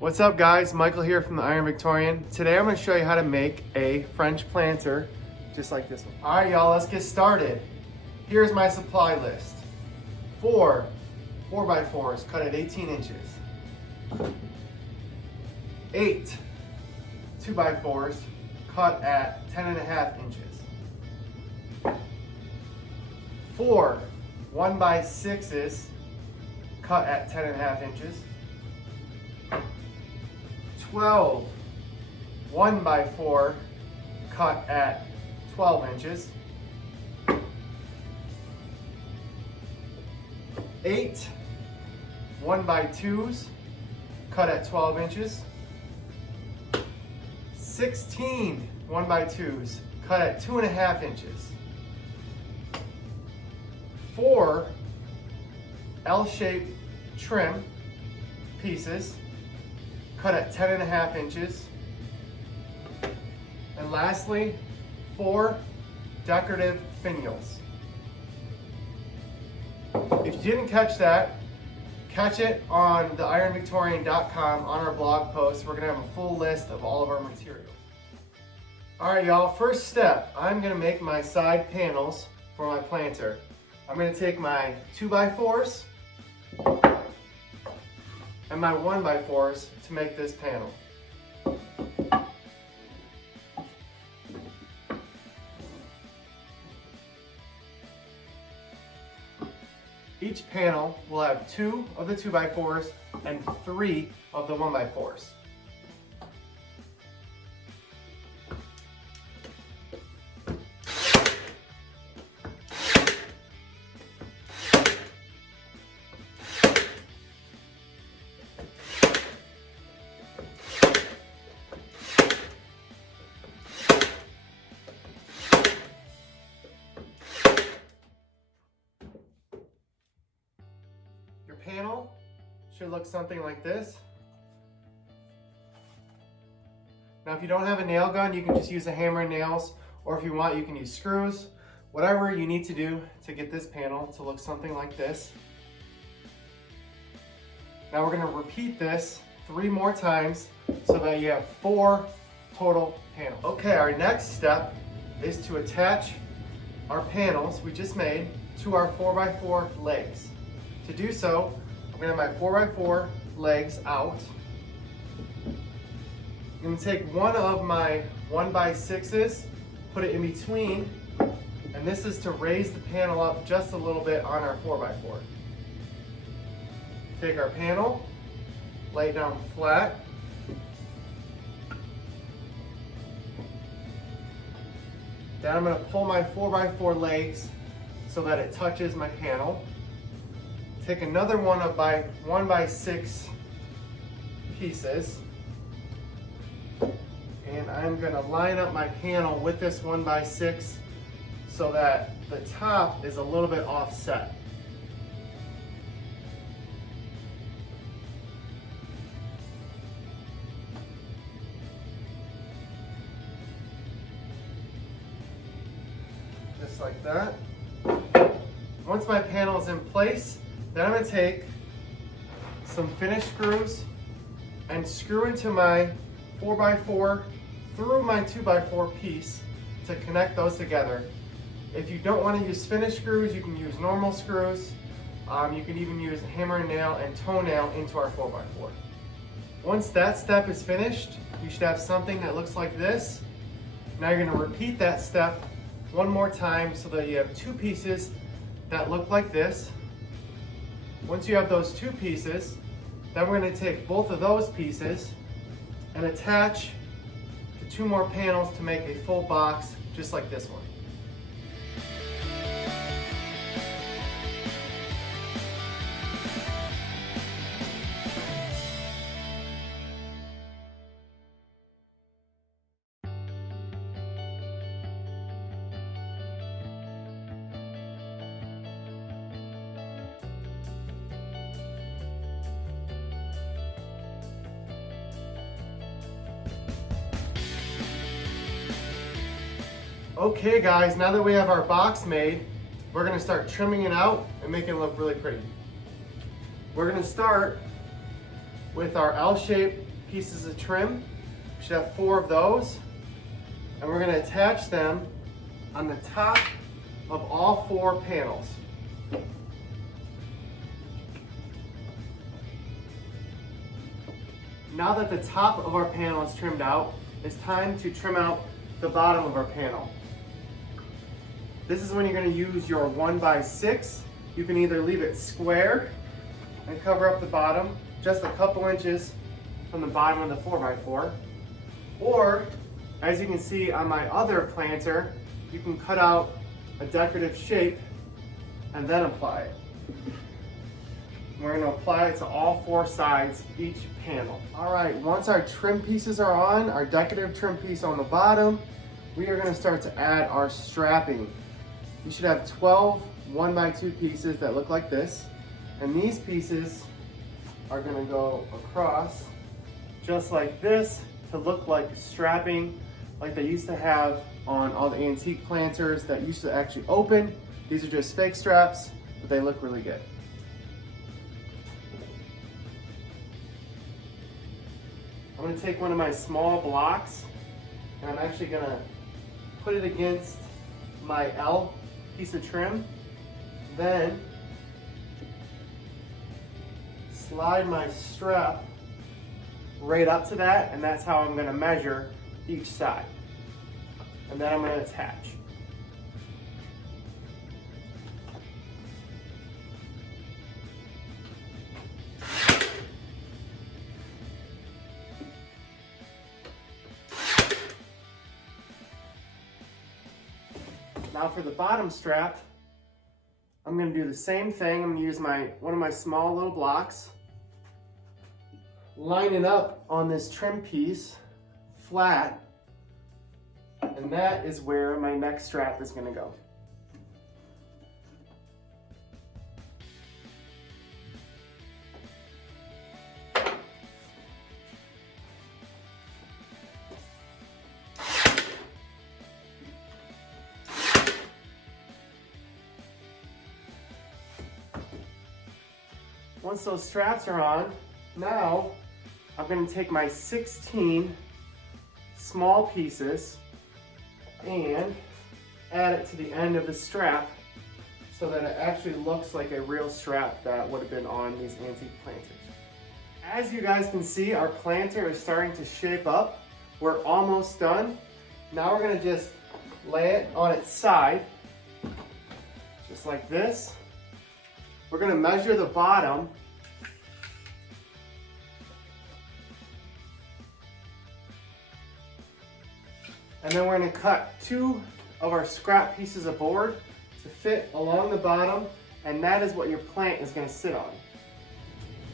What's up guys, Michael here from the Iron Victorian. Today I'm going to show you how to make a French planter just like this one. Alright y'all, let's get started. Here's my supply list. 4 4x4s cut at 18 inches. 8 2x4s cut at 10.5 inches. 4 1x6s cut at 10.5 inches. 12 1x4 cut at 12 inches. 8 1x2s cut at 12 inches. 16 1x2s cut at 2.5 inches. 4 L-shaped trim pieces cut at 10.5 inches. And lastly, 4 decorative finials. If you didn't catch that, catch it on theironvictorian.com on our blog post. We're gonna have a full list of all of our materials. All right, y'all, first step, I'm gonna make my side panels for my planter. I'm gonna take my 2x4s and my 1x4s to make this panel. Each panel will have 2 of the 2x4s and 3 of the 1x4s. Your panel should look something like this. Now if you don't have a nail gun, you can just use a hammer and nails, or if you want, you can use screws. Whatever you need to do to get this panel to look something like this. Now we're going to repeat this 3 more times so that you have 4 total panels. Okay, our next step is to attach our panels we just made to our 4x4 legs. To do so, I'm going to have my 4x4 legs out. I'm going to take one of my 1x6s, put it in between, and this is to raise the panel up just a little bit on our 4x4. Take our panel, lay it down flat. Then I'm going to pull my 4x4 legs so that it touches my panel. Take another one of my 1x6 pieces, and I'm going to line up my panel with this 1x6 so that the top is a little bit offset. Just like that. Once my panel is in place, then I'm going to take some finished screws and screw into my 4x4 through my 2x4 piece to connect those together. If you don't want to use finished screws, you can use normal screws. You can even use hammer and nail and toenail into our 4x4. Once that step is finished, you should have something that looks like this. Now you're going to repeat that step one more time so that you have 2 pieces that look like this. Once you have those 2 pieces, then we're going to take both of those pieces and attach the 2 more panels to make a full box just like this one. Okay guys, now that we have our box made, we're gonna start trimming it out and making it look really pretty. We're gonna start with our L-shaped pieces of trim. We should have 4 of those. And we're going to attach them on the top of all 4 panels. Now that the top of our panel is trimmed out, it's time to trim out the bottom of our panel. This is when you're going to use your 1x6. You can either leave it square and cover up the bottom just a couple inches from the bottom of the 4x4, or as you can see on my other planter, you can cut out a decorative shape and then apply it. We're going to apply it to all 4 sides, each panel. All right, once our trim pieces are on, our decorative trim piece on the bottom, we are going to start to add our strapping. You should have 12 1x2 pieces that look like this, and these pieces are going to go across just like this to look like strapping like they used to have on all the antique planters that used to actually open. These are just fake straps, but they look really good. I'm going to take one of my small blocks and I'm actually going to put it against my L piece of trim. Then slide my strap right up to that, and that's how I'm going to measure each side. And then I'm going to attach. Now for the bottom strap, I'm going to do the same thing. I'm going to use one of my small little blocks, line it up on this trim piece flat, and that is where my next strap is going to go. Once those straps are on, now I'm going to take my 16 small pieces and add it to the end of the strap so that it actually looks like a real strap that would have been on these antique planters. As you guys can see, our planter is starting to shape up. We're almost done. Now we're going to just lay it on its side, just like this. We're going to measure the bottom. And then we're going to cut 2 of our scrap pieces of board to fit along the bottom, and that is what your plant is going to sit on.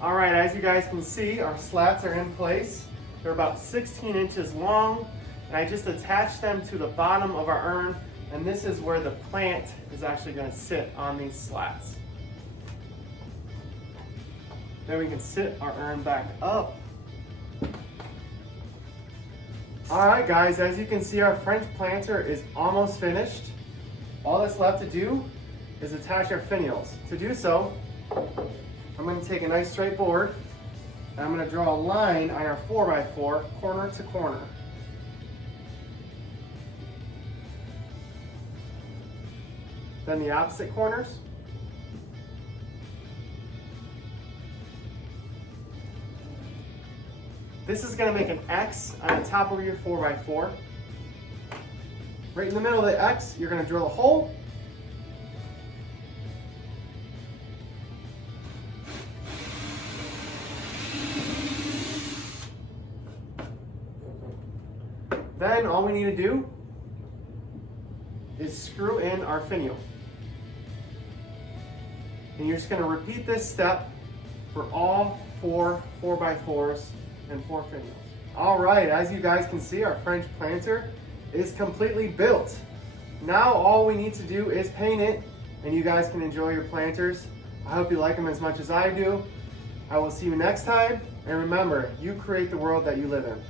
All right, as you guys can see, our slats are in place. They're about 16 inches long, and I just attached them to the bottom of our urn, and this is where the plant is actually going to sit on these slats. Then we can sit our urn back up. All right, guys, as you can see, our French planter is almost finished. All that's left to do is attach our finials. To do so, I'm going to take a nice straight board and I'm going to draw a line on our 4x4 corner to corner. Then the opposite corners. This is going to make an X on the top of your 4x4. Right in the middle of the X, you're going to drill a hole. Then all we need to do is screw in our finial. And you're just going to repeat this step for all 4 4x4s and 4 finials. All right, as you guys can see, our French planter is completely built. Now all we need to do is paint it, and you guys can enjoy your planters. I hope you like them as much as I do. I will see you next time, and remember, you create the world that you live in.